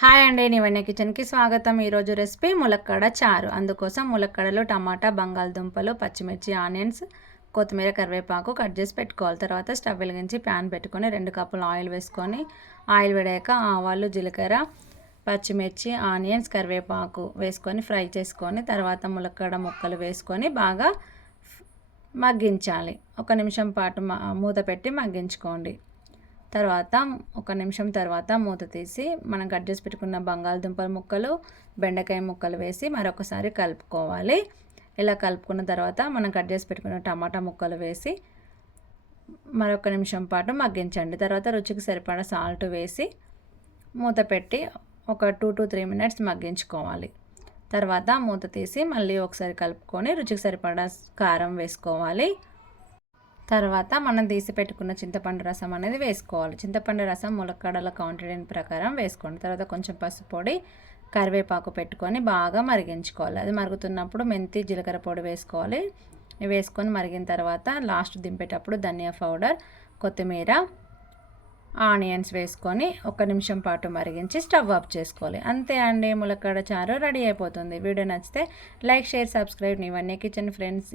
Hi అండి, నివన్య కిచెన్కి స్వాగతం. ఈరోజు రెసిపీ ములక్కాడ చారు. అందుకోసం ములక్కాడలు, టమాటా, బంగాళదుంపలు, పచ్చిమిర్చి, ఆనియన్స్, కొత్తిమీర, కరివేపాకు కట్ చేసి పెట్టుకోవాలి. తర్వాత స్టవ్ వెలిగించి ప్యాన్ పెట్టుకొని 2 కప్పులు ఆయిల్ వేసుకొని ఆయిల్ వేడాక ఆవాలు, జీలకర్ర, పచ్చిమిర్చి, ఆనియన్స్, కరివేపాకు వేసుకొని ఫ్రై చేసుకొని తర్వాత ములక్కాడ ముక్కలు వేసుకొని బాగా మగ్గించాలి. 1 నిమిషం పాటు మూత పెట్టి మగ్గించుకోండి. తర్వాత 1 నిమిషం తర్వాత మూత తీసి మనం కట్ చేసి పెట్టుకున్న బంగాళదుంపల ముక్కలు, బెండకాయ ముక్కలు వేసి మరొకసారి కలుపుకోవాలి. ఇలా కలుపుకున్న తర్వాత మనం కట్ చేసి పెట్టుకున్న టమాటా ముక్కలు వేసి మరొక నిమిషం పాటు మగ్గించండి. తర్వాత రుచికి సరిపడా సాల్ట్ వేసి మూత పెట్టి ఒక 2 to 3 మినిట్స్ మగ్గించుకోవాలి. తర్వాత మూత తీసి మళ్ళీ ఒకసారి కలుపుకొని రుచికి సరిపడా కారం వేసుకోవాలి. తర్వాత మనం తీసి పెట్టుకున్న చింతపండు రసం అనేది వేసుకోవాలి. చింతపండు రసం ములక్కాడల క్వాంటిటీ ప్రకారం వేసుకోండి. తర్వాత కొంచెం పసుపు పొడి, కరివేపాకు పెట్టుకొని బాగా మరిగించుకోవాలి. అది మరుగుతున్నప్పుడు మెంతి, జీలకర్ర పొడి వేసుకోవాలి. వేసుకొని మరిగిన తర్వాత లాస్ట్ దింపేటప్పుడు ధనియా పౌడర్, కొత్తిమీర, ఆనియన్స్ వేసుకొని 1 నిమిషం పాటు మరిగించి స్టవ్ ఆఫ్ చేసుకోవాలి. అంతే అండి, ములక్కాడ చారు రెడీ అయిపోతుంది. వీడియో నచ్చితే like, share, subscribe. Nivanya kitchen friends.